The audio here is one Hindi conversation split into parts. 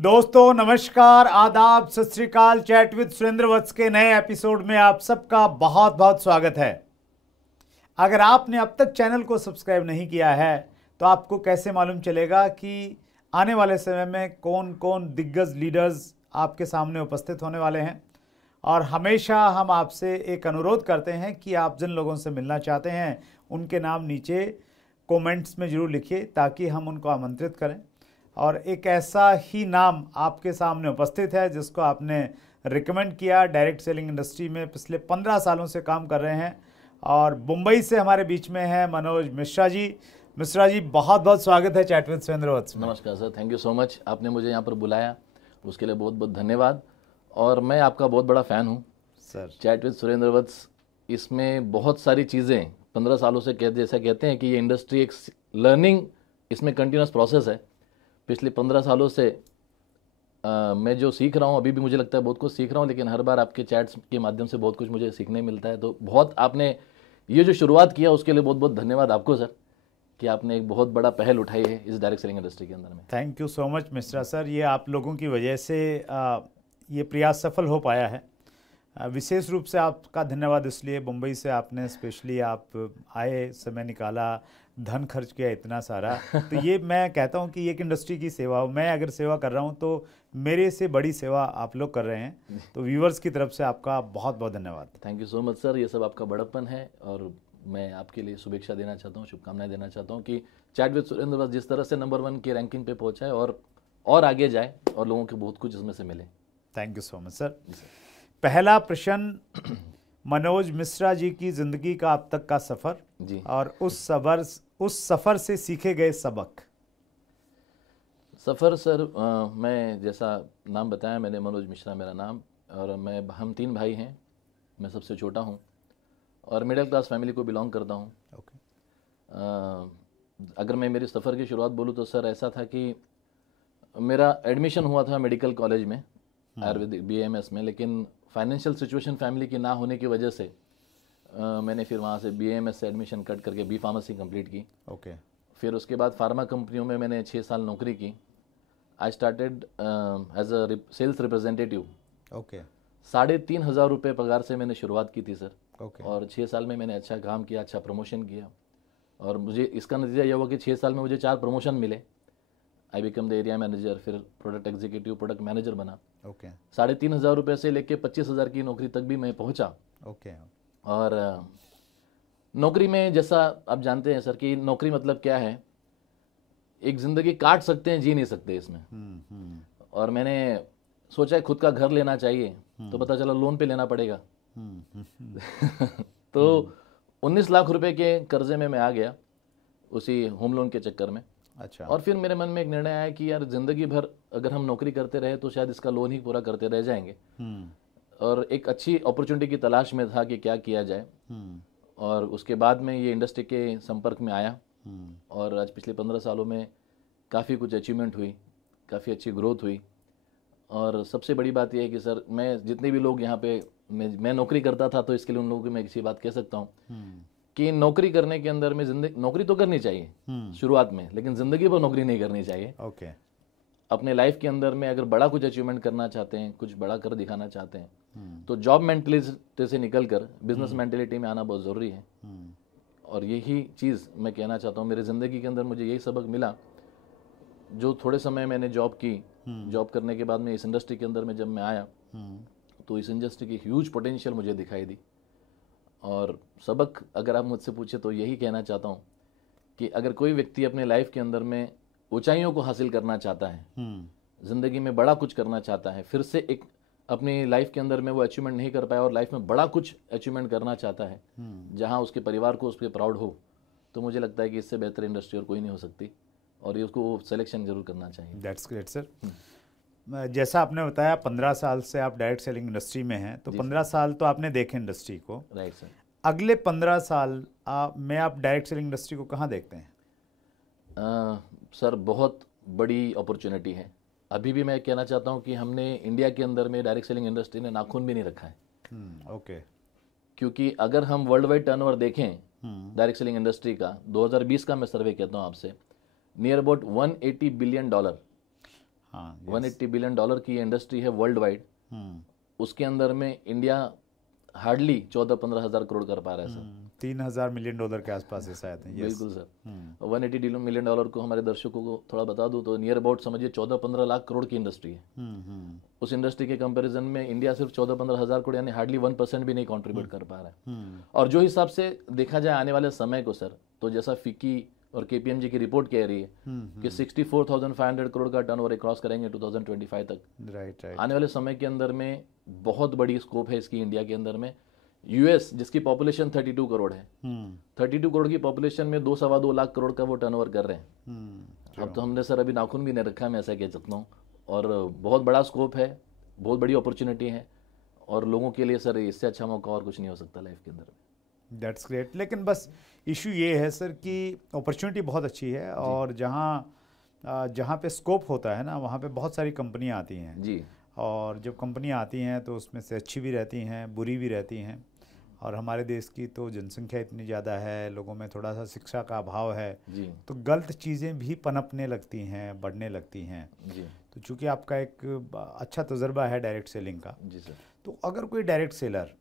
दोस्तों नमस्कार, आदाब, सत श्री अकाल। चैट विद सुरेंद्र वत्स के नए एपिसोड में आप सबका बहुत बहुत स्वागत है। अगर आपने अब तक चैनल को सब्सक्राइब नहीं किया है तो आपको कैसे मालूम चलेगा कि आने वाले समय में कौन कौन दिग्गज लीडर्स आपके सामने उपस्थित होने वाले हैं। और हमेशा हम आपसे एक अनुरोध करते हैं कि आप जिन लोगों से मिलना चाहते हैं उनके नाम नीचे कमेंट्स में ज़रूर लिखिए ताकि हम उनको आमंत्रित करें। और एक ऐसा ही नाम आपके सामने उपस्थित है जिसको आपने रिकमेंड किया। डायरेक्ट सेलिंग इंडस्ट्री में पिछले 15 सालों से काम कर रहे हैं और मुंबई से हमारे बीच में है मनोज मिश्रा जी। मिश्रा जी, बहुत बहुत स्वागत है चैट विद सुरेंद्र वत्स में। नमस्कार sir, thank you so much. आपने मुझे यहाँ पर बुलाया उसके लिए बहुत बहुत धन्यवाद। और मैं आपका बहुत बड़ा फ़ैन हूँ सर। चैट विद सुरेंद्र वत्स, इसमें बहुत सारी चीज़ें 15 सालों से जैसा कहते हैं कि ये इंडस्ट्री एक लर्निंग, इसमें कंटिन्यूस प्रोसेस है। पिछले 15 सालों से मैं जो सीख रहा हूँ, अभी भी मुझे लगता है बहुत कुछ सीख रहा हूँ, लेकिन हर बार आपके चैट्स के माध्यम से बहुत कुछ मुझे सीखने मिलता है। तो बहुत आपने ये जो शुरुआत किया उसके लिए बहुत बहुत धन्यवाद आपको सर, कि आपने एक बहुत बड़ा पहल उठाई है इस डायरेक्ट सेलिंग इंडस्ट्री के अंदर में। Thank you so much Mishra sir. ये आप लोगों की वजह से ये प्रयास सफल हो पाया है। विशेष रूप से आपका धन्यवाद इसलिए, मुंबई से आपने स्पेशली आप आए, समय निकाला, धन खर्च किया इतना सारा। तो ये मैं कहता हूँ कि एक इंडस्ट्री की सेवा, मैं अगर सेवा कर रहा हूँ तो मेरे से बड़ी सेवा आप लोग कर रहे हैं। तो व्यूवर्स की तरफ से आपका बहुत बहुत धन्यवाद। Thank you so much sir, ये सब आपका बड़प्पन है और मैं आपके लिए शुभेच्छा देना चाहता हूँ, शुभकामनाएं देना चाहता हूँ कि चैट विद सुरेंद्र वत्स जिस तरह से नंबर 1 की रैंकिंग पे पहुँचा है और आगे जाए और लोगों को बहुत कुछ इसमें से मिले। Thank you so much sir. पहला प्रश्न, मनोज मिश्रा जी की जिंदगी का अब तक का सफर जी, और उस सफर से सीखे गए सबक। सफ़र सर, मैं जैसा नाम बताया मैंने, मनोज मिश्रा मेरा नाम, और हम 3 भाई हैं। मैं सबसे छोटा हूँ और मिडिल क्लास फैमिली को बिलोंग करता हूँ। ओके। अगर मैं मेरी सफ़र की शुरुआत बोलूँ तो सर ऐसा था कि मेरा एडमिशन हुआ था मेडिकल कॉलेज में, आयुर्वेदिक BAMS में, लेकिन फाइनेंशियल सिचुएशन फैमिली की ना होने की वजह से मैंने फिर वहाँ से BAMS से एडमिशन कट करके B फार्मेसी कंप्लीट की। ओके। फिर उसके बाद फार्मा कंपनियों में मैंने 6 साल नौकरी की। I started as a sales representative. Okay. 3,500 रुपये पगार से मैंने शुरुआत की थी सर। ओके। और 6 साल में मैंने अच्छा काम किया, अच्छा प्रमोशन किया, और मुझे इसका नतीजा यह हुआ कि 6 साल में मुझे 4 प्रमोशन मिले। I become the area manager, फिर प्रोडक्ट एग्जीक्यूटिव, प्रोडक्ट मैनेजर बना। ओके। 3,500 रुपये से लेके 25,000 की नौकरी तक भी मैं पहुंचा। ओके। और नौकरी में जैसा आप जानते हैं सर कि नौकरी मतलब क्या है, एक ज़िंदगी काट सकते हैं, जी नहीं सकते इसमें। और मैंने सोचा है खुद का घर लेना चाहिए, तो पता चला लोन पे लेना पड़ेगा। तो 19 लाख रुपए के कर्जे में मैं आ गया उसी होम लोन के चक्कर में। अच्छा। और फिर मेरे मन में एक निर्णय आया कि यार ज़िंदगी भर अगर हम नौकरी करते रहे तो शायद इसका लोन ही पूरा करते रह जाएंगे। और एक अच्छी अपॉर्चुनिटी की तलाश में था कि क्या किया जाए। और उसके बाद में ये इंडस्ट्री के संपर्क में आया और आज पिछले 15 सालों में काफ़ी कुछ अचीवमेंट हुई, काफ़ी अच्छी ग्रोथ हुई। और सबसे बड़ी बात यह है कि सर, मैं जितने भी लोग यहाँ पे मैं नौकरी करता था, तो इसके लिए उन लोगों की मैं एक बात कह सकता हूँ कि नौकरी करने के अंदर में नौकरी तो करनी चाहिए शुरुआत में, लेकिन ज़िंदगी भर नौकरी नहीं करनी चाहिए। ओके। अपने लाइफ के अंदर में अगर बड़ा कुछ अचीवमेंट करना चाहते हैं, कुछ बड़ा कर दिखाना चाहते हैं, तो जॉब मेंटलिटी से निकल कर बिजनेस मेंटलिटी में आना बहुत ज़रूरी है। और यही चीज़ मैं कहना चाहता हूँ, मेरी ज़िंदगी के अंदर मुझे यही सबक मिला। जो थोड़े समय मैंने जॉब की, जॉब करने के बाद में इस इंडस्ट्री के अंदर में जब मैं आया, तो इस इंडस्ट्री की ह्यूज पोटेंशियल मुझे दिखाई दी। और सबक अगर आप मुझसे पूछे तो यही कहना चाहता हूँ कि अगर कोई व्यक्ति अपने लाइफ के अंदर में ऊंचाइयों को हासिल करना चाहता है, ज़िंदगी में बड़ा कुछ करना चाहता है, फिर से एक अपनी लाइफ के अंदर में वो अचीवमेंट नहीं कर पाया और लाइफ में बड़ा कुछ अचीवमेंट करना चाहता है जहाँ उसके परिवार को उस पर प्राउड हो, तो मुझे लगता है कि इससे बेहतर इंडस्ट्री और कोई नहीं हो सकती, और ये उसको सिलेक्शन जरूर करना चाहिए। That's great sir. जैसा आपने बताया 15 साल से आप डायरेक्ट सेलिंग इंडस्ट्री में हैं, तो 15 साल तो आपने देखे इंडस्ट्री को। Right sir. अगले 15 साल में आप डायरेक्ट सेलिंग इंडस्ट्री को कहाँ देखते हैं? सर बहुत बड़ी अपॉर्चुनिटी है। अभी भी मैं कहना चाहता हूँ कि हमने इंडिया के अंदर में डायरेक्ट सेलिंग इंडस्ट्री ने नाखून भी नहीं रखा है। ओके। क्योंकि अगर हम वर्ल्ड वाइड टर्नओवर देखें डायरेक्ट सेलिंग इंडस्ट्री का, 2020 का मैं सर्वे कहता हूँ आपसे, नियर अबाउट $180 बिलियन। हाँ, 180 बिलियन डॉलर की इंडस्ट्री है वर्ल्ड वाइड। उसके अंदर में इंडिया हार्डली 14-15 हज़ार करोड़ कर पा रहा है सर। 3,000 मिलियन डॉलर के आसपास है शायद। बिल्कुल सर। 180 मिलियन डॉलर को हमारे दर्शकों को थोड़ा बता दूं तो नियर अबाउट समझिए 14-15 लाख करोड़ की इंडस्ट्री है। उस इंडस्ट्री के कंपैरिजन में इंडिया सिर्फ 14-15 हज़ार करोड़ यानी हार्डली 1% भी नहीं कंट्रीब्यूट कर पा रहा है। और जो हिसाब से देखा जाए आने वाले समय को सर, तो जैसा फिक्की और केपीएमजी की रिपोर्ट कह रही है कि 64,500 करोड़ का टर्नओवर क्रॉस करेंगे 2025 तक। राइट। आने वाले समय के अंदर में बहुत बड़ी स्कोप है इसकी इंडिया के अंदर में। यूएस जिसकी पॉपुलेशन 32 करोड़ है, 32 करोड़ की पॉपुलेशन में 2-2.25 लाख करोड़ का वो टर्नओवर कर रहे हैं। अब तो हमने सर अभी नाखून भी नहीं रखा, मैं ऐसा कह सकता हूँ। और बहुत बड़ा स्कोप है, बहुत बड़ी अपॉर्चुनिटी है, और लोगों के लिए सर इससे अच्छा मौका और कुछ नहीं हो सकता लाइफ के अंदर में। That's great. लेकिन बस इशू ये है सर कि अपॉर्चुनिटी बहुत अच्छी है, और जहाँ पे स्कोप होता है ना, वहाँ पे बहुत सारी कंपनियाँ आती हैं जी। और जब कंपनियाँ आती हैं तो उसमें से अच्छी भी रहती हैं, बुरी भी रहती हैं। और हमारे देश की तो जनसंख्या इतनी ज़्यादा है, लोगों में थोड़ा सा शिक्षा का अभाव है जी। तो गलत चीज़ें भी पनपने लगती हैं, बढ़ने लगती हैं जी। तो चूँकि आपका एक अच्छा तजुर्बा है डायरेक्ट सेलिंग का, जी सर, तो अगर कोई direct seller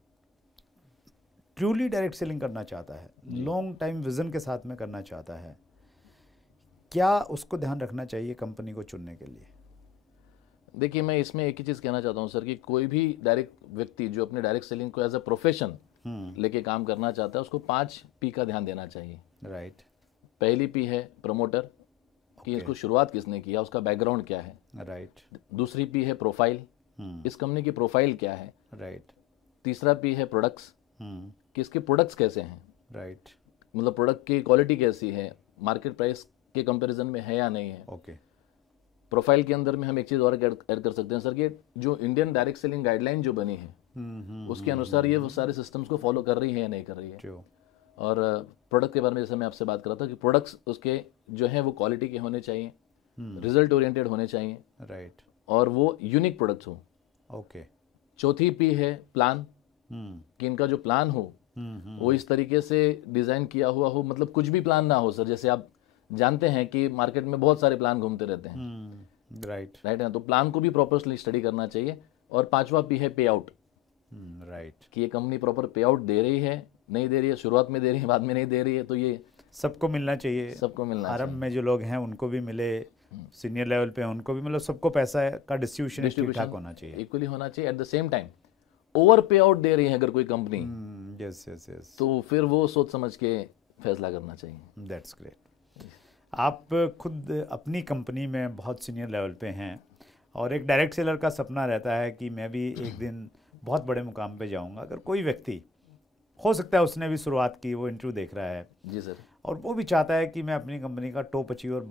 truly direct selling करना चाहता है, लॉन्ग टाइम विजन के साथ में करना चाहता है, क्या उसको ध्यान रखना चाहिए कंपनी को चुनने के लिए? देखिए मैं इसमें एक ही चीज़ कहना चाहता हूँ सर कि कोई भी डायरेक्ट व्यक्ति जो अपने डायरेक्ट सेलिंग को एज अ प्रोफेशन लेके काम करना चाहता है, उसको 5 P का ध्यान देना चाहिए। राइट। पहली P है प्रमोटर, कि इसको शुरुआत किसने किया, उसका बैकग्राउंड क्या है। राइट। दूसरी P है प्रोफाइल, इस कंपनी की प्रोफाइल क्या है। राइट। तीसरा P है प्रोडक्ट्स, कि इसके प्रोडक्ट्स कैसे हैं। राइट। मतलब प्रोडक्ट की क्वालिटी कैसी है, मार्केट प्राइस के कंपैरिजन में है या नहीं है। ओके। प्रोफाइल के अंदर में हम एक चीज़ और ऐड कर सकते हैं सर कि जो इंडियन डायरेक्ट सेलिंग गाइडलाइन जो बनी है उसके अनुसार ये वो सारे सिस्टम्स को फॉलो कर रही है या नहीं कर रही है। और प्रोडक्ट के बारे में जैसे मैं आपसे बात कर रहा था कि प्रोडक्ट्स उसके जो हैं वो क्वालिटी के होने चाहिए, रिजल्ट ओरिएंटेड होने चाहिए। राइट। और वो यूनिक प्रोडक्ट्स हो। ओके। चौथी P है प्लान, कि इनका जो प्लान हो वो इस तरीके से डिज़ाइन किया हुआ हो, मतलब कुछ भी प्लान ना हो सर। जैसे आप जानते हैं कि मार्केट में बहुत सारे प्लान घूमते रहते हैं। राइट। राइट है, तो प्लान को भी प्रॉपरली स्टडी करना चाहिए। और 5वां P है पे आउट, राइट। कि ये कंपनी प्रॉपर पे आउट दे रही है, नहीं दे रही है, शुरुआत में दे रही है, बाद में नहीं दे रही है, तो ये सबको मिलना चाहिए। सबको मिलना आरंभ में जो लोग हैं उनको भी मिले, सीनियर लेवल पे उनको भी, मतलब सबको पैसा का डिस्ट्रीब्यूशन ठीक ठाक होना चाहिए, इक्वली होना चाहिए। At the same time over पे आउट दे रही है अगर कोई कंपनी, यस यस यस, तो फिर वो सोच समझ के फैसला करना चाहिए। That's great. आप खुद अपनी कंपनी में बहुत सीनियर लेवल पे हैं, और एक डायरेक्ट सेलर का सपना रहता है कि मैं भी एक दिन बहुत बड़े मुकाम पे जाऊंगा। अगर कोई व्यक्ति, हो सकता है उसने भी शुरुआत की, वो इंटरव्यू देख रहा है जी सर, और वो भी चाहता है कि मैं अपनी कंपनी का टॉप अचीवर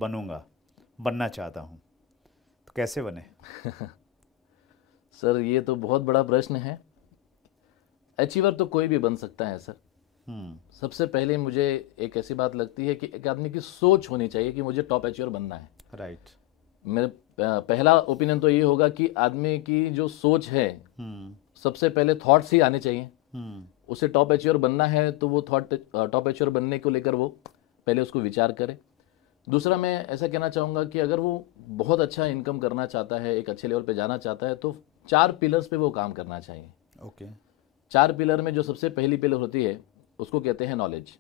बनना चाहता हूँ, तो कैसे बने? सर ये तो बहुत बड़ा प्रश्न है। अचीवर तो कोई भी बन सकता है सर। सबसे पहले मुझे एक ऐसी बात लगती है कि एक आदमी की सोच होनी चाहिए कि मुझे टॉप अचीवर बनना है। राइट। मेरे पहला ओपिनियन तो ये होगा कि आदमी की जो सोच है, सबसे पहले थॉट्स ही आने चाहिए। उसे टॉप अचीवर बनना है तो वो टॉप अचीवर बनने को लेकर वो पहले उसको विचार करे। दूसरा मैं ऐसा कहना चाहूँगा कि अगर वो बहुत अच्छा इनकम करना चाहता है, एक अच्छे लेवल पे जाना चाहता है, तो 4 पिलर्स पे वो काम करना चाहिए। ओके। 4 पिलर में जो सबसे पहली पिलर होती है उसको कहते हैं नॉलेज।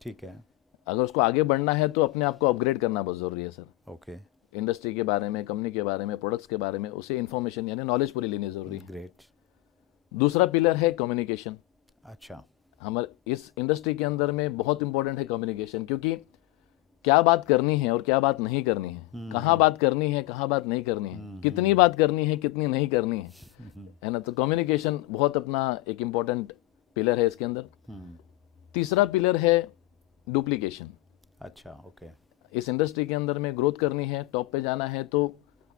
ठीक है। अगर उसको आगे बढ़ना है तो अपने आप को अपग्रेड करना बहुत ज़रूरी है सर। ओके। इंडस्ट्री के बारे में, कंपनी के बारे में, प्रोडक्ट्स के बारे में उसे इन्फॉर्मेशन यानी नॉलेज पूरी लेनी ज़रूरी है। ग्रेट। दूसरा पिलर है कम्युनिकेशन। अच्छा। हमारे इस इंडस्ट्री के अंदर में बहुत इंपॉर्टेंट है कम्युनिकेशन, क्योंकि क्या बात करनी है और क्या बात नहीं करनी है, कहाँ बात करनी है, कहाँ बात नहीं करनी है, कितनी बात करनी है, कितनी नहीं करनी है ना। तो कम्युनिकेशन बहुत अपना एक इम्पॉर्टेंट पिलर है इसके अंदर। तीसरा पिलर है डुप्लीकेशन। अच्छा। ओके। इस इंडस्ट्री के अंदर में ग्रोथ करनी है, टॉप पे जाना है, तो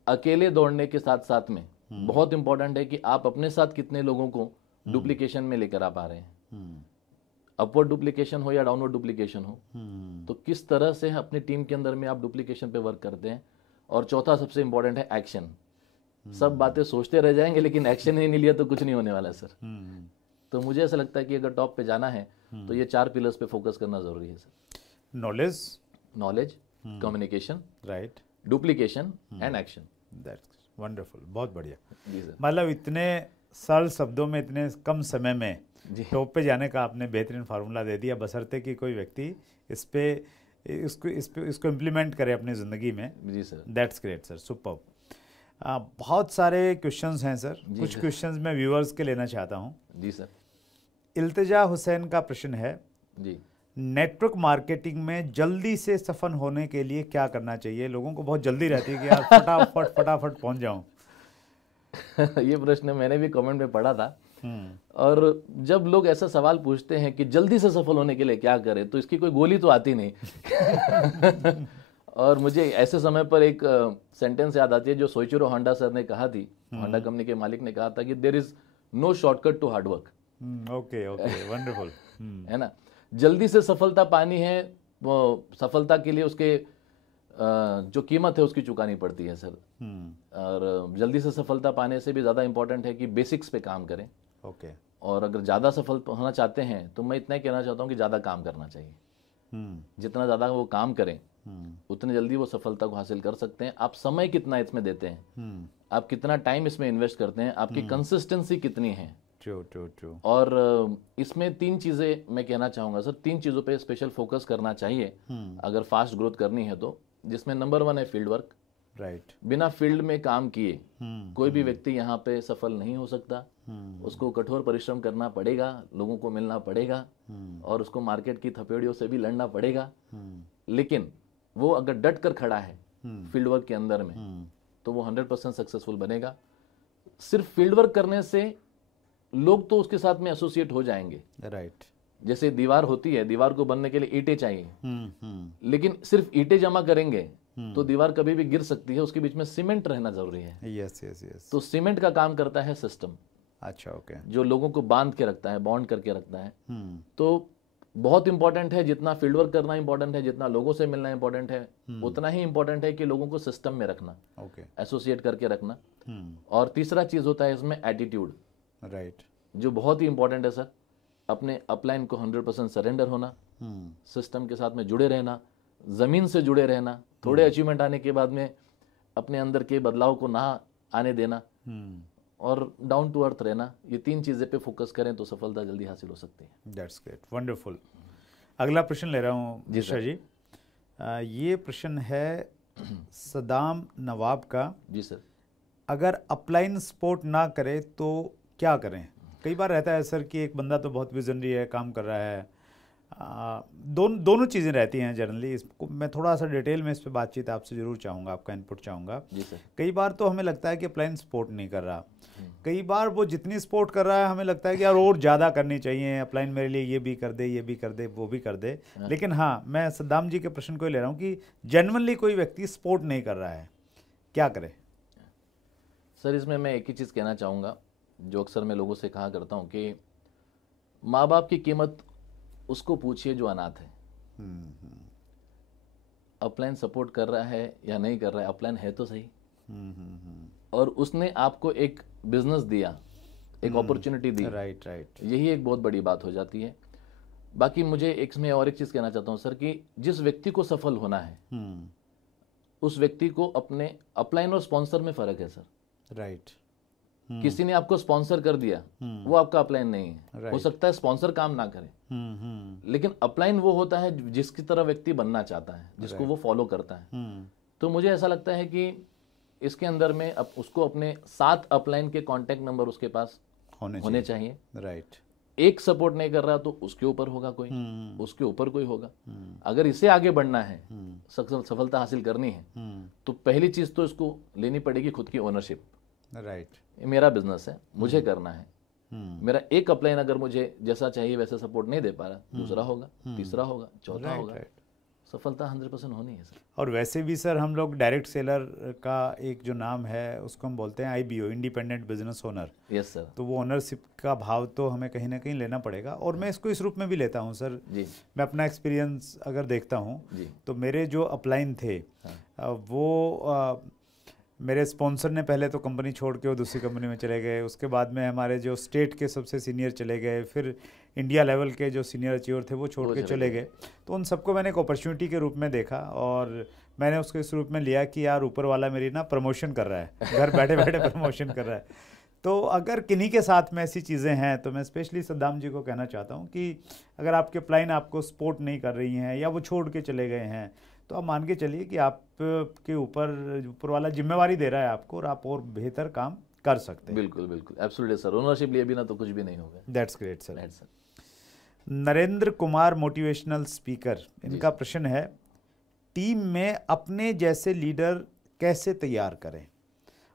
अकेले दौड़ने के साथ साथ में बहुत इंपॉर्टेंट है कि आप अपने साथ कितने लोगों को डुप्लीकेशन में लेकर आ पा रहे हैं। अपवर्ड डुप्लीकेशन हो या डाउनवर्ड डुप्लीकेशन हो, तो किस तरह से अपनी टीम के अंदर में आप डुप्लीकेशन पे वर्क करते हैं। और चौथा सबसे इंपॉर्टेंट है एक्शन। सब बातें सोचते रह जाएंगे लेकिन एक्शन ही नहीं लिया तो कुछ नहीं होने वाला सर। तो मुझे ऐसा लगता है कि अगर टॉप पे जाना है तो ये 4 पिलर्स पे फोकस करना जरूरी है sir. Knowledge, knowledge, communication, right, duplication and action. That's wonderful, बहुत बढ़िया। जी सर। मतलब इतने सरल शब्दों में इतने कम समय में जी टॉप पे जाने का आपने बेहतरीन फार्मूला दे दिया, बशर्ते कि कोई व्यक्ति इसको इम्प्लीमेंट करे अपनी ज़िंदगी में। जी sir. That's great sir, superb. बहुत सारे क्वेश्चंस हैं सर, कुछ क्वेश्चंस मैं व्यूअर्स के लेना चाहता हूँ। जी सर। इल्तिजा हुसैन का प्रश्न है, जी, नेटवर्क मार्केटिंग में जल्दी से सफल होने के लिए क्या करना चाहिए? लोगों को बहुत जल्दी रहती है कि यार फटाफट पहुंच जाऊं। ये प्रश्न मैंने भी कमेंट में पढ़ा था। और जब लोग ऐसा सवाल पूछते हैं कि जल्दी से सफल होने के लिए क्या करें, तो इसकी कोई गोली तो आती नहीं। और मुझे ऐसे समय पर एक सेंटेंस याद आती है जो सोइचिरो होंडा सर ने कहा थी, होंडा कंपनी के मालिक ने कहा था कि there is no shortcut to hard work. Okay wonderful. है ना, जल्दी से सफलता पानी है, वो सफलता के लिए उसके जो कीमत है उसकी चुकानी पड़ती है सर। और जल्दी से सफलता पाने से भी ज़्यादा इंपॉर्टेंट है कि बेसिक्स पे काम करें। ओके। और अगर ज़्यादा सफल होना चाहते हैं तो मैं इतना ही कहना चाहता हूँ कि ज़्यादा काम करना चाहिए। जितना ज़्यादा वो काम करें उतनी जल्दी वो सफलता को हासिल कर सकते हैं। आप समय कितना इसमें देते हैं, आप कितना टाइम इसमें इन्वेस्ट करते हैं, आपकी कंसिस्टेंसी कितनी है। ट्रू। और इसमें 3 चीज़ें मैं कहना चाहूँगा सर, 3 चीज़ों पे स्पेशल फोकस करना चाहिए अगर फास्ट ग्रोथ करनी है तो, जिसमें नंबर 1 है फील्ड वर्क। राइट। बिना फील्ड में काम किए कोई भी व्यक्ति यहाँ पे सफल नहीं हो सकता। उसको कठोर परिश्रम करना पड़ेगा, लोगों को मिलना पड़ेगा और उसको मार्केट की थपेड़ियों से भी लड़ना पड़ेगा। लेकिन वो अगर डट कर खड़ा है फील्ड वर्क के अंदर में तो वो 100% सक्सेसफुल बनेगा। सिर्फ फील्ड वर्क करने से लोग तो उसके साथ में एसोसिएट हो जाएंगे। राइट। जैसे दीवार होती है, दीवार को बनने के लिए ईंटें चाहिए, लेकिन सिर्फ ईंटें जमा करेंगे तो दीवार कभी भी गिर सकती है, उसके बीच में सीमेंट रहना जरूरी है। यस। तो सीमेंट का काम करता है सिस्टम। अच्छा, ओके। जो लोगों को बांध के रखता है, बॉन्ड करके रखता है। तो बहुत इंपॉर्टेंट है, जितना फील्ड वर्क करना इंपॉर्टेंट है, जितना लोगों से मिलना इंपॉर्टेंट है, उतना ही इंपॉर्टेंट है कि लोगों को सिस्टम में रखना, एसोसिएट करके रखना। और तीसरा चीज होता है इसमें एटीट्यूड। राइट। जो बहुत ही इंपॉर्टेंट है सर, अपने अपलाइन को 100% सरेंडर होना, सिस्टम के साथ में जुड़े रहना, जमीन से जुड़े रहना, थोड़े अचीवमेंट आने के बाद में अपने अंदर के बदलाव को ना आने देना और डाउन टू अर्थ रहना। ये 3 चीजें पे फोकस करें तो सफलता जल्दी हासिल हो सकती है। That's great, wonderful. अगला प्रश्न ले रहा हूँ मिश्रा जी। ये प्रश्न है सदाम नवाब का। जी सर। अगर अपलाइन सपोर्ट ना करे तो क्या करें? कई बार रहता है सर कि एक बंदा तो बहुत विजनरी है, काम कर रहा है, दोनों चीज़ें रहती हैं जनरली। इसको मैं थोड़ा सा डिटेल में इस पर बातचीत आपसे ज़रूर चाहूँगा, आपका इनपुट चाहूँगा। जी सर। कई बार तो हमें लगता है कि अपलाइन सपोर्ट नहीं कर रहा, कई बार वो जितनी सपोर्ट कर रहा है हमें लगता है कि यार और ज़्यादा करनी चाहिए, अपलाइन मेरे लिए ये भी कर दे, ये भी कर दे, वो भी कर दे। लेकिन हाँ, मैं सद्दाम जी के प्रश्न को ले रहा हूँ कि जेन्युइनली कोई व्यक्ति सपोर्ट नहीं कर रहा है, क्या करे? सर इसमें मैं एक ही चीज़ कहना चाहूँगा जो अक्सर मैं लोगों से कहा करता हूँ कि माँ बाप की कीमत उसको पूछिए जो अनाथ है। अपलाइन सपोर्ट कर रहा है या नहीं कर रहा है, अपलाइन है तो सही। और उसने आपको एक बिजनेस दिया, एक अपॉर्चुनिटी दी। राइट। यही एक बहुत बड़ी बात हो जाती है। बाकी मुझे इसमें और एक चीज़ कहना चाहता हूँ सर कि जिस व्यक्ति को सफल होना है उस व्यक्ति को अपने अपलाइन और स्पॉन्सर में फ़र्क है सर। राइट। किसी ने आपको स्पॉन्सर कर दिया वो आपका अपलाइन नहीं है। हो सकता है स्पॉन्सर काम ना करे, लेकिन अपलाइन वो होता है जिसकी तरह व्यक्ति बनना चाहता है, जिसको वो फॉलो करता है। तो मुझे ऐसा लगता है कि इसके अंदर में उसको अपने 7 अपलाइन के कॉन्टैक्ट नंबर उसके पास होने चाहिए। राइट। एक सपोर्ट नहीं कर रहा तो उसके ऊपर होगा कोई, उसके ऊपर कोई होगा। अगर इसे आगे बढ़ना है, सफलता हासिल करनी है, तो पहली चीज तो इसको लेनी पड़ेगी खुद की ओनरशिप। राइट। मेरा बिजनेस है, मुझे करना है। मेरा एक अपलाइन अगर मुझे जैसा चाहिए वैसा सपोर्ट नहीं दे पा रहा, दूसरा होगा, तीसरा होगा, चौथा होगा। सफलता 100% होनी है सर। और वैसे भी सर हम लोग डायरेक्ट सेलर का एक जो नाम है उसको हम बोलते हैं IBO, independent business owner. Yes sir. तो वो ओनरशिप का भाव तो हमें कहीं ना कहीं लेना पड़ेगा, और मैं इसको इस रूप में भी लेता हूँ सर जी। मैं अपना एक्सपीरियंस अगर देखता हूँ तो मेरे जो अपलाइन थे वो मेरे स्पॉन्सर ने पहले तो कंपनी छोड़ के वो दूसरी कंपनी में चले गए, उसके बाद में हमारे जो स्टेट के सबसे सीनियर चले गए, फिर इंडिया लेवल के जो सीनियर अचीवर थे वो छोड़ के चले गए। तो उन सबको मैंने एक अपॉर्चुनिटी के रूप में देखा और मैंने उसको इस रूप में लिया कि यार ऊपर वाला मेरी ना प्रमोशन कर रहा है, घर बैठे बैठे प्रमोशन कर रहा है। तो अगर किन्हीं के साथ में ऐसी चीज़ें हैं तो मैं स्पेशली सद्दाम जी को कहना चाहता हूँ कि अगर आपके अपलाइन आपको सपोर्ट नहीं कर रही हैं या वो छोड़ के चले गए हैं तो आप मान के चलिए कि आपके ऊपर वाला जिम्मेवारी दे रहा है आपको और आप और बेहतर काम कर सकते हैं। बिल्कुल बिल्कुल, एब्सोल्युटली सर, ओनरशिप लिए बिना तो कुछ भी नहीं होगा। That's great sir. Narendra Kumar motivational speaker, इनका प्रश्न है टीम में अपने जैसे लीडर कैसे तैयार करें?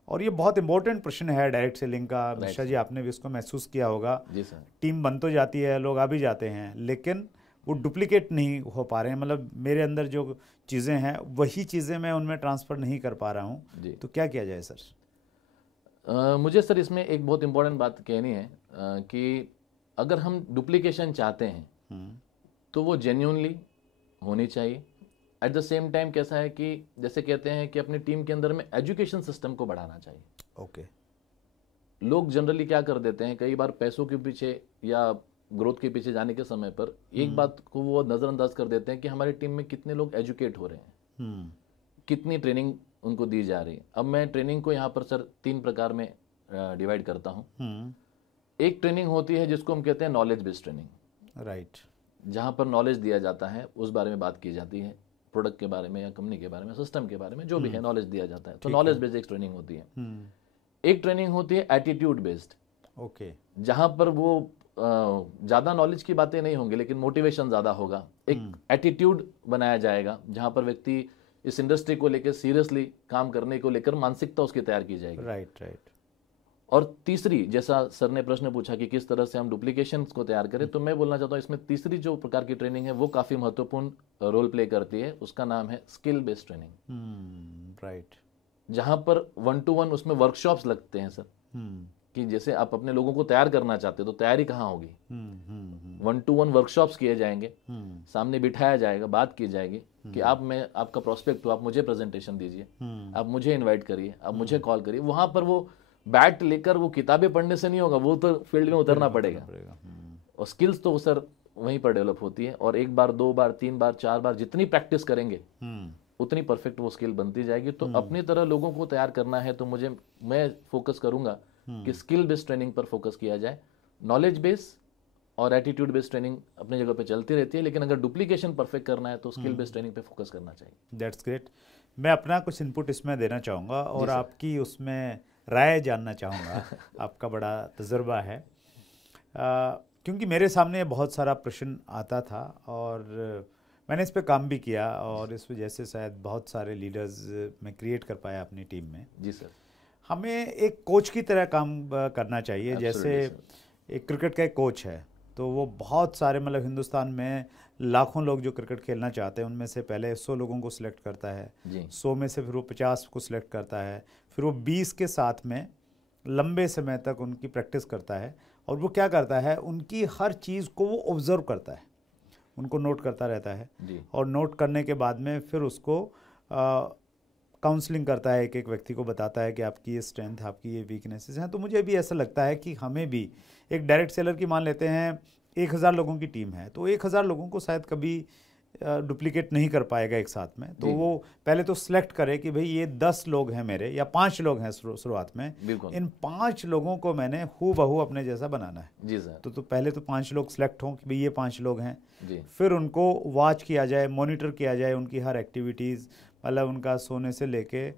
और ये बहुत इंपॉर्टेंट प्रश्न है डायरेक्ट सेलिंग का। मिश्रा जी, आपने भी इसको महसूस किया होगा। जी सर। टीम बन तो जाती है, लोग आ भी जाते हैं, लेकिन वो डुप्लीकेट नहीं हो पा रहे हैं। मतलब मेरे अंदर जो चीज़ें हैं वही चीज़ें मैं उनमें ट्रांसफ़र नहीं कर पा रहा हूँ। तो क्या किया जाए सर? मुझे सर इसमें एक बहुत इंपॉर्टेंट बात कहनी है कि अगर हम डुप्लीकेशन चाहते हैं तो वो जेन्युइनली होनी चाहिए। एट द सेम टाइम कैसा है कि जैसे कहते हैं कि अपनी टीम के अंदर में एजुकेशन सिस्टम को बढ़ाना चाहिए। ओके। लोग जनरली क्या कर देते हैं, कई बार पैसों के पीछे या ग्रोथ के पीछे जाने के समय पर एक बात को वो नज़रअंदाज कर देते हैं कि हमारी टीम में कितने लोग एजुकेट हो रहे हैं, कितनी ट्रेनिंग उनको दी जा रही है। अब मैं ट्रेनिंग को यहाँ पर सर 3 प्रकार में डिवाइड करता हूँ। एक ट्रेनिंग होती है जिसको हम कहते हैं नॉलेज बेस्ड ट्रेनिंग, राइट, जहाँ पर नॉलेज दिया जाता है, उस बारे में बात की जाती है, प्रोडक्ट के बारे में या कंपनी के बारे में, सिस्टम के बारे में, जो भी है नॉलेज दिया जाता है। तो नॉलेज बेस्ड एक ट्रेनिंग होती है। एक ट्रेनिंग होती है एटीट्यूड बेस्ड, ओके, जहाँ पर वो ज़्यादा नॉलेज की बातें नहीं होंगी लेकिन मोटिवेशन ज़्यादा होगा। एक एटीट्यूड बनाया जाएगा जहाँ पर व्यक्ति इस इंडस्ट्री को लेकर सीरियसली काम करने को लेकर मानसिकता उसकी तैयार की जाएगी। Right right. और तीसरी, जैसा सर ने प्रश्न पूछा कि किस तरह से हम डुप्लीकेशन को तैयार करें, तो मैं बोलना चाहता हूँ इसमें तीसरी जो प्रकार की ट्रेनिंग है वो काफ़ी महत्वपूर्ण रोल प्ले करती है। उसका नाम है स्किल बेस्ड ट्रेनिंग। राइट। जहाँ पर 1-to-1 उसमें वर्कशॉप्स लगते हैं सर, कि जैसे आप अपने लोगों को तैयार करना चाहते हो तो तैयारी कहाँ होगी। 1-to-1 वर्कशॉप्स किए जाएंगे, सामने बिठाया जाएगा, बात की जाएगी कि आप, मैं आपका प्रोस्पेक्ट हूँ, आप मुझे प्रेजेंटेशन दीजिए, आप मुझे इनवाइट करिए, आप मुझे कॉल करिए। वहां पर वो बैट लेकर वो किताबें पढ़ने से नहीं होगा, वो तो फील्ड में उतरना पड़ेगा। और स्किल्स तो सर वहीं पर डेवलप होती है, और 1 बार 2 बार 3 बार 4 बार जितनी प्रैक्टिस करेंगे उतनी परफेक्ट वो स्किल बनती जाएगी। तो अपनी तरह लोगों को तैयार करना है तो मैं फोकस करूंगा कि स्किल बेस्ड ट्रेनिंग पर फोकस किया जाए। नॉलेज बेस और एटीट्यूड बेस्ड ट्रेनिंग अपनी जगह पे चलती रहती है, लेकिन अगर डुप्लीकेशन परफेक्ट करना है तो स्किल बेस्ड ट्रेनिंग पे फोकस करना चाहिए। That's great. मैं अपना कुछ इनपुट इसमें देना चाहूँगा और आपकी उसमें राय जानना चाहूँगा। आपका बड़ा तजुर्बा है, क्योंकि मेरे सामने बहुत सारा प्रश्न आता था और मैंने इस पे काम भी किया और इस वजह से शायद बहुत सारे लीडर्स मैं क्रिएट कर पाया अपनी टीम में। जी सर। हमें एक कोच की तरह काम करना चाहिए। जैसे एक क्रिकेट का एक कोच है तो वो बहुत सारे, मतलब हिंदुस्तान में लाखों लोग जो क्रिकेट खेलना चाहते हैं उनमें से पहले 100 लोगों को सिलेक्ट करता है, 100 में से फिर वो 50 को सिलेक्ट करता है, फिर वो 20 के साथ में लंबे समय तक उनकी प्रैक्टिस करता है। और वो क्या करता है, उनकी हर चीज़ को वो ऑब्जर्व करता है, उनको नोट करता रहता है और नोट करने के बाद में फिर उसको काउंसलिंग करता है, एक एक व्यक्ति को बताता है कि आपकी ये स्ट्रेंथ, आपकी ये वीकनेसेस हैं। तो मुझे भी ऐसा लगता है कि हमें भी एक डायरेक्ट सेलर की, मान लेते हैं 1000 लोगों की टीम है तो 1000 लोगों को शायद कभी डुप्लीकेट नहीं कर पाएगा एक साथ में। तो वो पहले तो सिलेक्ट करे कि भाई ये 10 लोग हैं मेरे या 5 लोग हैं शुरुआत में, इन 5 लोगों को मैंने हूबहू अपने जैसा बनाना है। जी सर। तो पहले तो 5 लोग सिलेक्ट हों कि भाई ये 5 लोग हैं। फिर उनको वॉच किया जाए, मॉनिटर किया जाए उनकी हर एक्टिविटीज़, मतलब उनका सोने से लेके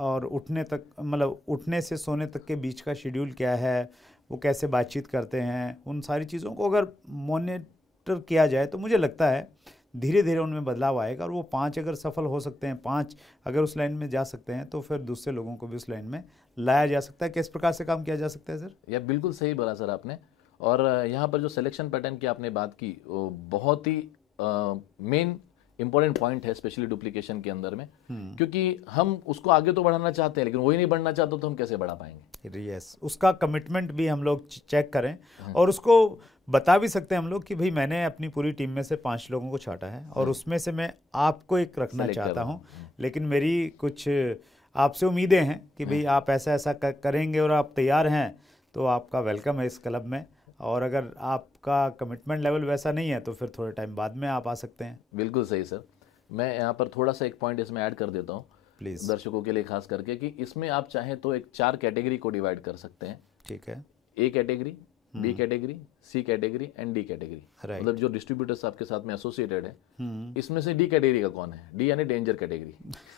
और उठने तक, मतलब उठने से सोने तक के बीच का शेड्यूल क्या है, वो कैसे बातचीत करते हैं, उन सारी चीज़ों को अगर मॉनिटर किया जाए तो मुझे लगता है धीरे धीरे उनमें बदलाव आएगा। और वो 5 अगर सफल हो सकते हैं, 5 अगर उस लाइन में जा सकते हैं तो फिर दूसरे लोगों को भी उस लाइन में लाया जा सकता है। किस प्रकार से काम किया जा सकता है सर? या बिल्कुल सही बोला सर आपने। और यहाँ पर जो सिलेक्शन पैटर्न की आपने बात की वो बहुत ही मेन इंपॉर्टेंट पॉइंट है, स्पेशली डुप्लीकेशन के अंदर में, क्योंकि हम उसको आगे तो बढ़ाना चाहते हैं लेकिन वही नहीं बढ़ना चाहता तो हम कैसे बढ़ा पाएंगे। यस, उसका कमिटमेंट भी हम लोग चेक करें और उसको बता भी सकते हैं हम लोग कि भाई मैंने अपनी पूरी टीम में से 5 लोगों को छांटा है और उसमें से मैं आपको एक रखना चाहता हूं, लेकिन मेरी कुछ आपसे उम्मीदें हैं कि भाई आप ऐसा ऐसा करेंगे और आप तैयार हैं तो आपका वेलकम है इस क्लब में। और अगर आपका कमिटमेंट लेवल वैसा नहीं है तो फिर थोड़े टाइम बाद में आप आ सकते हैं। बिल्कुल सही सर। मैं यहाँ पर थोड़ा सा एक पॉइंट इसमें ऐड कर देता हूँ प्लीज़। दर्शकों के लिए खास करके, कि इसमें आप चाहें तो एक 4 कैटेगरी को डिवाइड कर सकते हैं। ठीक है। A category, B category, C category and D category. Right. मतलब जो डिस्ट्रीब्यूटर्स आपके साथ में एसोसिएटेड है, इसमें से डी कैटेगरी का कौन है? डी यानी डेंजर कैटेगरी।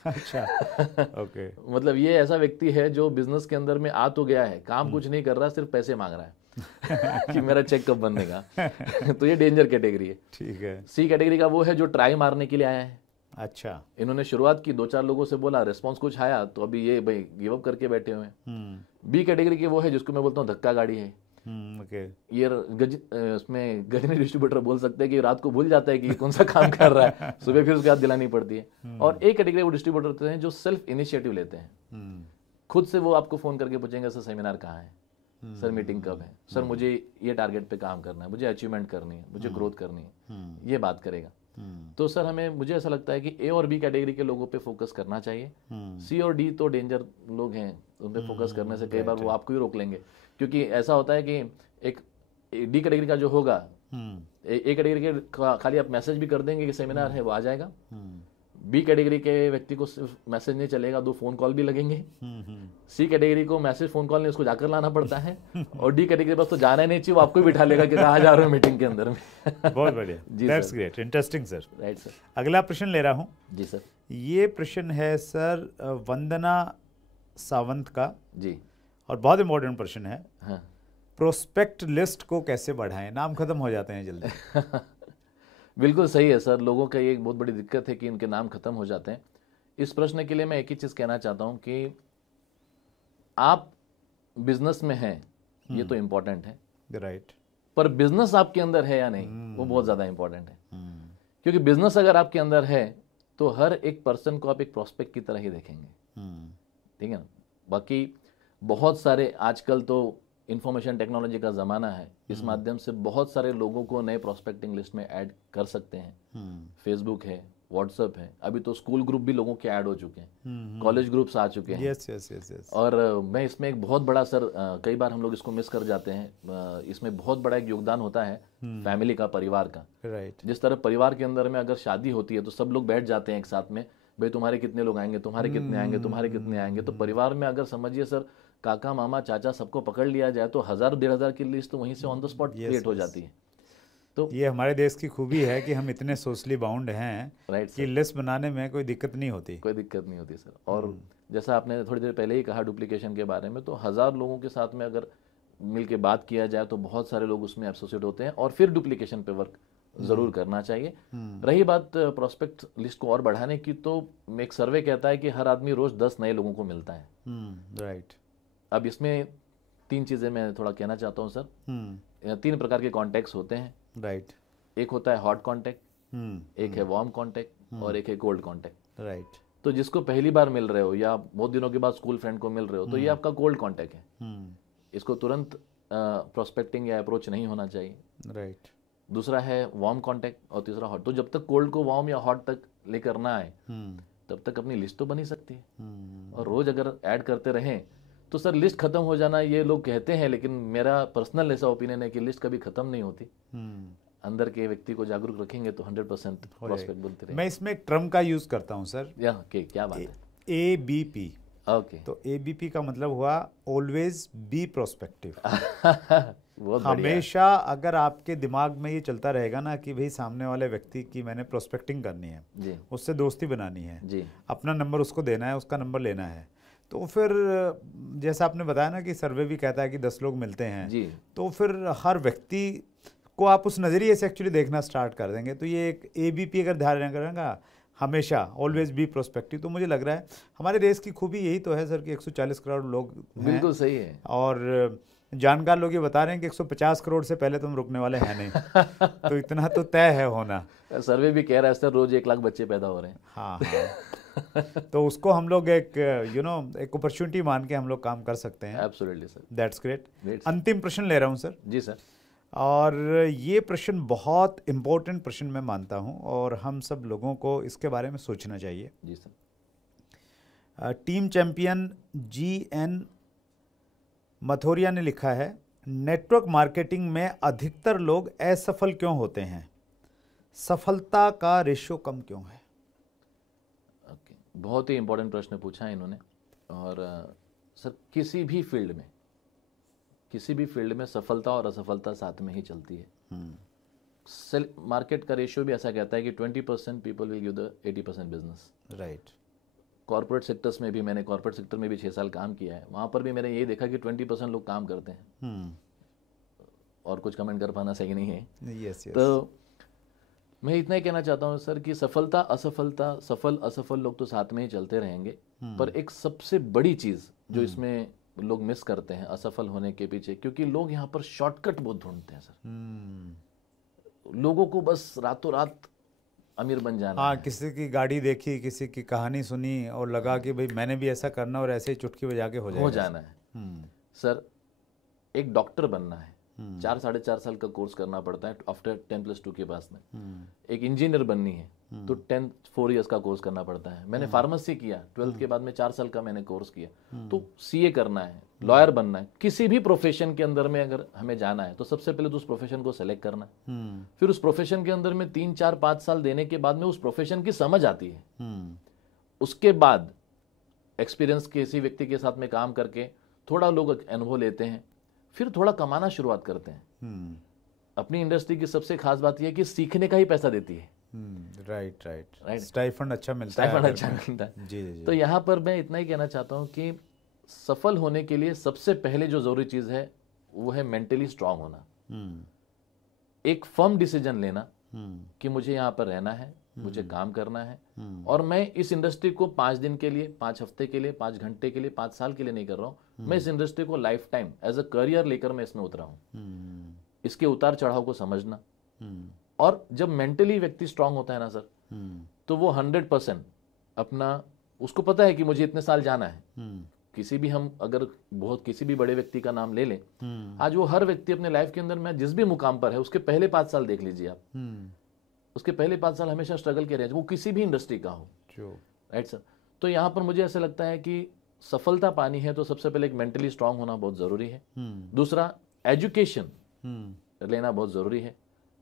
अच्छा, ओके। मतलब ये ऐसा व्यक्ति है जो बिजनेस के अंदर में आ तो गया है, काम कुछ नहीं कर रहा, सिर्फ पैसे मांग रहा है कि मेरा चेक कब बनेगा। तो ये डेंजर कैटेगरी है। ठीक है। सी कैटेगरी का वो है जो ट्राई मारने के लिए आया है। अच्छा। इन्होंने शुरुआत की, 2-4 लोगों से बोला, रिस्पॉन्स कुछ आया, तो अभी ये भाई गिव अप करके बैठे हुए हैं। बी कैटेगरी के वो है जिसको मैं बोलता हूँ धक्का गाड़ी है। ओके। ये उसमें गजनी डिस्ट्रीब्यूटर बोल सकते हैं कि रात को भूल जाता है कि कौन सा काम कर रहा है, सुबह फिर उसके बाद दिलानी पड़ती है। और एक कैटेगरी वो डिस्ट्रीब्यूटर होते हैं जो सेल्फ इनिशिएटिव लेते हैं। खुद से वो आपको फोन करके पूछेंगे सर सेमिनार कहाँ है, सर मीटिंग कब है, सर मुझे ये टारगेट पे काम करना है, मुझे अचीवमेंट करनी है, मुझे ग्रोथ करनी है, ये बात करेगा। तो सर मुझे ऐसा लगता है कि ए और बी कैटेगरी के लोगों पे फोकस करना चाहिए। सी और डी तो डेंजर लोग हैं, उन पे फोकस करने से कई बार वो आपको ही रोक लेंगे। क्योंकि ऐसा होता है कि एक डी कैटेगरी का जो होगा, ए कैटेगरी के खाली आप मैसेज भी कर देंगे कि सेमिनार है, वो आ जाएगा। बी कैटेगरी के व्यक्ति को सिर्फ मैसेज नहीं चलेगा, 2 फोन कॉल भी लगेंगे। सी कैटेगरी को मैसेज फोन कॉल नहीं, उसको जाकर लाना पड़ता है। और डी कैटेगरी बस तो जाना ही नहीं चाहिए, वो आपको बिठा लेगा कि कहाँ जा रहे हो मीटिंग के अंदर में। बहुत बढ़िया, that's great, interesting sir. Right sir. अगला प्रश्न ले रहा हूँ। जी सर। ये प्रश्न है सर वंदना सावंत का जी, और बहुत इंपॉर्टेंट प्रश्न है। हाँ। प्रोस्पेक्ट लिस्ट को कैसे बढ़ाएं? नाम खत्म हो जाते हैं जल्दी। बिल्कुल सही है सर। लोगों का ये एक बहुत बड़ी दिक्कत है कि उनके नाम खत्म हो जाते हैं। इस प्रश्न के लिए मैं एक ही चीज़ कहना चाहता हूँ कि आप बिजनेस में हैं, ये तो इम्पोर्टेंट है, राइट। पर बिजनेस आपके अंदर है या नहीं, वो बहुत ज़्यादा इम्पोर्टेंट है। क्योंकि बिजनेस अगर आपके अंदर है तो हर एक पर्सन को आप एक प्रोस्पेक्ट की तरह ही देखेंगे, ठीक है ना। बाकी बहुत सारे आजकल तो इंफॉर्मेशन टेक्नोलॉजी का ज़माना है, इस माध्यम से बहुत सारे लोगों को नए प्रोस्पेक्टिंग लिस्ट में ऐड कर सकते हैं। फेसबुक है, व्हाट्सएप है, अभी तो स्कूल ग्रुप भी लोगों के ऐड हो चुके हैं, कॉलेज ग्रुप्स आ चुके हैं। Yes yes yes yes. और मैं इसमें एक बहुत बड़ा सर, कई बार हम लोग इसको मिस कर जाते हैं, इसमें बहुत बड़ा एक योगदान होता है फैमिली का, परिवार का। राइट। जिस तरह परिवार के अंदर में अगर शादी होती है तो सब लोग बैठ जाते हैं एक साथ में, भाई तुम्हारे कितने लोग आएंगे, तुम्हारे कितने आएंगे, तुम्हारे कितने आएंगे। तो परिवार में अगर समझिए सर काका मामा चाचा सबको पकड़ लिया जाए तो 1000-1500 की लिस्ट तो वहीं से ऑन द स्पॉट क्रिएट हो जाती है। तो ये हमारे देश की खूबी है कि हम इतने सोशली बाउंड हैं राइट कि लिस्ट बनाने में कोई दिक्कत नहीं होती। कोई दिक्कत नहीं होती सर। और जैसा आपने थोड़ी देर पहले ही कहा डुप्लीकेशन के बारे में, तो 1000 लोगों के साथ में अगर मिल के बात किया जाए तो बहुत सारे लोग उसमें एसोसिएट होते हैं और फिर डुप्लीकेशन पे वर्क जरूर करना चाहिए। रही बात प्रोस्पेक्ट लिस्ट को और बढ़ाने की, तो एक सर्वे कहता है कि हर आदमी रोज 10 नए लोगों को मिलता है। राइट। अब इसमें 3 चीजें मैं थोड़ा कहना चाहता हूँ सर। 3 प्रकार के कॉन्टैक्ट्स होते हैं। राइट। एक होता है हॉट कॉन्टैक्ट, एक है वार्म कॉन्टैक्ट और एक है कोल्ड कॉन्टैक्ट। राइट। तो जिसको पहली बार मिल रहे हो या बहुत दिनों के बाद स्कूल फ्रेंड को मिल रहे हो, तो ये आपका कोल्ड कॉन्टैक्ट है। इसको तुरंत प्रोस्पेक्टिंग या अप्रोच नहीं होना चाहिए। राइट। दूसरा है वार्म कॉन्टैक्ट और तीसरा हॉट। तो जब तक कोल्ड को वार्म या हॉट तक लेकर ना आए तब तक अपनी लिस्ट तो बनी सकती है। और रोज अगर ऐड करते रहें तो सर लिस्ट खत्म हो जाना ये लोग कहते हैं, लेकिन मेरा पर्सनल ऐसा ओपिनियन है कि लिस्ट कभी खत्म नहीं होती। अंदर के व्यक्ति को जागरूक रखेंगे तो 100% प्रोस्पेक्ट बनते रहेंगे। मैं इसमें एक टर्म का यूज करता हूँ सर। क्या बात है? ABP। ओके। तो ABP का मतलब हुआ ऑलवेज बी प्रोस्पेक्टिव। बहुत हमेशा अगर आपके दिमाग में ये चलता रहेगा ना कि भाई सामने वाले व्यक्ति की मैंने प्रोस्पेक्टिंग करनी है जी, उससे दोस्ती बनानी है जी, अपना नंबर उसको देना है, उसका नंबर लेना है, तो फिर जैसा आपने बताया ना कि सर्वे भी कहता है कि 10 लोग मिलते हैं जी, तो फिर हर व्यक्ति को आप उस नज़रिए से एक्चुअली देखना स्टार्ट कर देंगे। तो ये एक ABP अगर ध्यान करेंगे हमेशा ऑलवेज बी प्रोस्पेक्टिव, तो मुझे लग रहा है हमारे देश की खूबी यही तो है सर कि 140 करोड़ लोग हैं। बिल्कुल सही है। और जानकार लोग ये बता रहे हैं कि 150 करोड़ से पहले तुम रुकने वाले हैं नहीं। तो इतना तो तय है होना। सर्वे भी कह रहा है सर रोज 1 लाख बच्चे पैदा हो रहे हैं। हाँ हाँ। तो उसको हम लोग एक एक अपॉर्चुनिटी मान के हम लोग काम कर सकते हैं। Absolutely sir. That's great. अंतिम प्रश्न ले रहा हूँ सर। जी सर। और ये प्रश्न बहुत इम्पोर्टेंट प्रश्न मैं मानता हूँ और हम सब लोगों को इसके बारे में सोचना चाहिए। जी सर। टीम चैंपियन GN मथोरिया ने लिखा है, नेटवर्क मार्केटिंग में अधिकतर लोग असफल क्यों होते हैं? सफलता का रेशियो कम क्यों है? बहुत ही इंपॉर्टेंट प्रश्न पूछा है इन्होंने। और सर किसी भी फील्ड में सफलता और असफलता साथ में ही चलती है। मार्केट का रेशियो भी ऐसा कहता है कि 20% people will give the 80% business. Right. Corporate sectors में भी, मैंने कॉर्पोरेट सेक्टर में भी 6 साल काम किया है, वहाँ पर भी मैंने ये देखा कि 20% लोग काम करते हैं और कुछ कमेंट कर पाना सही नहीं है। yes. तो मैं इतना ही कहना चाहता हूँ सर कि सफलता असफलता, सफल असफल लोग तो साथ में ही चलते रहेंगे, पर एक सबसे बड़ी चीज़ जो इसमें लोग मिस करते हैं असफल होने के पीछे, क्योंकि लोग यहाँ पर शॉर्टकट बहुत ढूंढते हैं सर। लोगों को बस रातों रात अमीर बन जाना। हाँ, किसी की गाड़ी देखी, किसी की कहानी सुनी और लगा कि भाई मैंने भी ऐसा करना और ऐसे ही चुटकी बजा के हो जाना है। सर एक डॉक्टर बनना है, 4-4.5 साल का कोर्स करना पड़ता है आफ्टर 10+2 के पास में। एक इंजीनियर बननी है तो 4 इयर्स का कोर्स करना पड़ता है। मैंने फार्मेसी किया, 12th के बाद में 4 साल का मैंने कोर्स किया। तो CA करना है, लॉयर बनना है, किसी भी प्रोफेशन के अंदर में अगर हमें जाना है तो सबसे पहले तो उस प्रोफेशन को सेलेक्ट करना है। फिर उस प्रोफेशन के अंदर में 3-4-5 साल देने के बाद में उस प्रोफेशन की समझ आती है। उसके बाद एक्सपीरियंस किसी व्यक्ति के साथ में काम करके थोड़ा लोग अनुभव लेते हैं, फिर थोड़ा कमाना शुरुआत करते हैं। अपनी इंडस्ट्री की सबसे खास बात यह है कि सीखने का ही पैसा देती है। राइट। स्टाइफंड अच्छा मिलता है। जी। तो यहाँ पर मैं इतना ही कहना चाहता हूँ कि सफल होने के लिए सबसे पहले जो जरूरी चीज है वो है मेंटली स्ट्रांग होना। एक फर्म डिसीजन लेना कि मुझे यहाँ पर रहना है, मुझे काम करना है, और मैं इस इंडस्ट्री को 5 दिन के लिए, 5 हफ्ते के लिए, 5 घंटे के लिए, 5 साल के लिए नहीं कर रहा हूँ। मैं इस इंडस्ट्री को lifetime as a career लेकर मैं इसमें उतरा हूँ। इसके उतार चढ़ाव को समझना, और जब मेंटली व्यक्ति स्ट्रांग होता है ना सर, तो वो 100% अपना, उसको पता है कि मुझे इतने साल जाना है। किसी भी, हम अगर किसी भी बड़े व्यक्ति का नाम ले लें, आज वो हर व्यक्ति अपने लाइफ के अंदर में जिस भी मुकाम पर है उसके पहले 5 साल देख लीजिए आप, उसके पहले 5 साल हमेशा स्ट्रगल किया रहे, वो किसी भी इंडस्ट्री का हो। Right sir. तो यहाँ पर मुझे ऐसा लगता है कि सफलता पानी है तो सबसे पहले एक मेंटली स्ट्रांग होना बहुत जरूरी है। दूसरा, एजुकेशन लेना बहुत जरूरी है।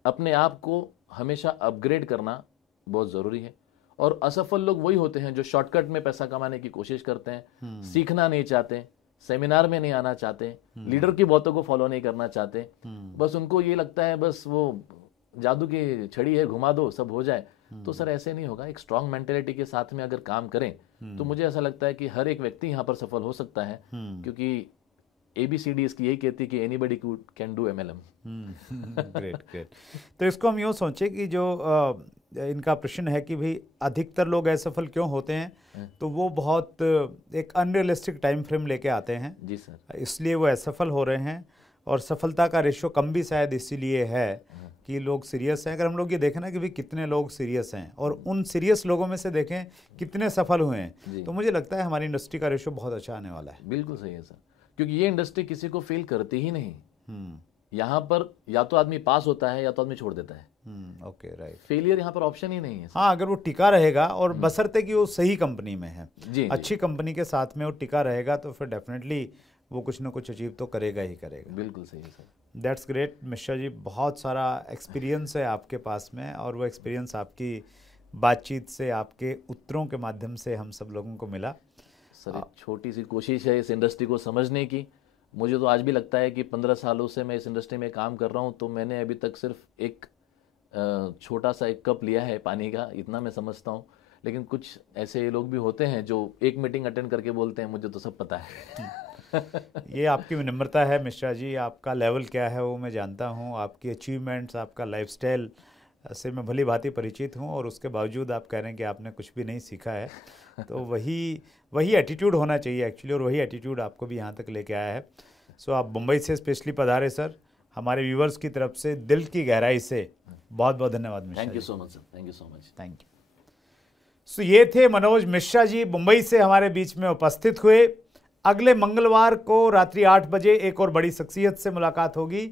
अपने आप को हमेशा अपग्रेड करना बहुत जरूरी है। और असफल लोग वही होते हैं जो शॉर्टकट में पैसा कमाने की कोशिश करते हैं, सीखना नहीं चाहते, सेमिनार में नहीं आना चाहते, लीडर की बातों को फॉलो नहीं करना चाहते। बस उनको ये लगता है बस वो जादू की छड़ी है, घुमा दो सब हो जाए। तो सर ऐसे नहीं होगा। एक स्ट्रांग मेंटेलिटी के साथ में अगर काम करें तो मुझे ऐसा लगता है कि हर एक व्यक्ति यहाँ पर सफल हो सकता है, क्योंकि ABCD इसकी यही कहती है कि anybody can do MLM। Great. तो इसको हम यूँ सोचें कि जो इनका प्रश्न है कि भाई अधिकतर लोग असफल क्यों होते हैं, तो वो बहुत एक अनरियलिस्टिक टाइम फ्रेम लेके आते हैं। जी सर। इसलिए वो असफल हो रहे हैं, और सफलता का रेशियो कम भी शायद इसीलिए है कि लोग सीरियस हैं। अगर हम लोग ये देखें ना कि भाई कितने लोग सीरियस हैं और उन सीरियस लोगों में से देखें कितने सफल हुए हैं, तो मुझे लगता है हमारी इंडस्ट्री का रेशियो बहुत अच्छा आने वाला है। बिल्कुल सही है सर, क्योंकि ये इंडस्ट्री किसी को फेल करती ही नहीं। यहाँ पर या तो आदमी पास होता है या तो आदमी छोड़ देता है। Okay, right. फेलियर यहाँ पर ऑप्शन ही नहीं है। हाँ, अगर वो टिका रहेगा, और बशर्ते कि वो सही कंपनी में है, अच्छी कंपनी के साथ में वो टिका रहेगा, तो फिर डेफिनेटली वो कुछ ना कुछ अचीव तो करेगा ही करेगा। बिल्कुल सही है sir. That's great Mishra ji, बहुत सारा एक्सपीरियंस है आपके पास में, और वो एक्सपीरियंस आपकी बातचीत से, आपके उत्तरों के माध्यम से हम सब लोगों को मिला। सर एक छोटी सी कोशिश है इस इंडस्ट्री को समझने की। मुझे तो आज भी लगता है कि 15 सालों से मैं इस इंडस्ट्री में काम कर रहा हूँ, तो मैंने अभी तक सिर्फ एक छोटा सा 1 कप लिया है पानी का, इतना मैं समझता हूँ। लेकिन कुछ ऐसे लोग भी होते हैं जो एक मीटिंग अटेंड करके बोलते हैं मुझे तो सब पता है। ये आपकी विनम्रता है मिश्रा जी, आपका लेवल क्या है वो मैं जानता हूँ, आपकी अचीवमेंट्स, आपका लाइफस्टाइल से मैं भली भांति परिचित हूँ, और उसके बावजूद आप कह रहे हैं कि आपने कुछ भी नहीं सीखा है। तो वही एटीट्यूड होना चाहिए एक्चुअली, और वही एटीट्यूड आपको भी यहाँ तक लेके आया है। सो आप मुंबई से स्पेशली पधारे सर, हमारे व्यूवर्स की तरफ से दिल की गहराई से बहुत बहुत धन्यवाद Mishra. Thank you so much sir, thank you so much. Thank you. So ये थे मनोज मिश्रा जी, मुंबई से हमारे बीच में उपस्थित हुए। अगले मंगलवार को रात्रि 8 बजे एक और बड़ी शख्सियत से मुलाकात होगी।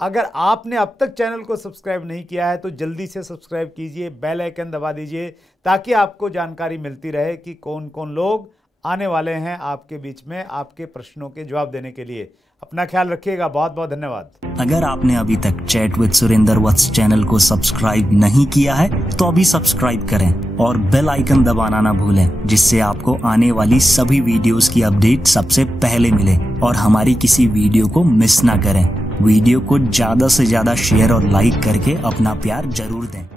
अगर आपने अब तक चैनल को सब्सक्राइब नहीं किया है तो जल्दी से सब्सक्राइब कीजिए, बेल आइकन दबा दीजिए, ताकि आपको जानकारी मिलती रहे कि कौन कौन लोग आने वाले हैं आपके बीच में आपके प्रश्नों के जवाब देने के लिए। अपना ख्याल रखिएगा। बहुत बहुत धन्यवाद। अगर आपने अभी तक chat with Surendra Vats channel को सब्सक्राइब नहीं किया है तो अभी सब्सक्राइब करें और बेल आइकन दबाना ना भूलें, जिससे आपको आने वाली सभी वीडियोस की अपडेट सबसे पहले मिले और हमारी किसी वीडियो को मिस ना करें। वीडियो को ज्यादा से ज्यादा शेयर और लाइक करके अपना प्यार जरूर दें।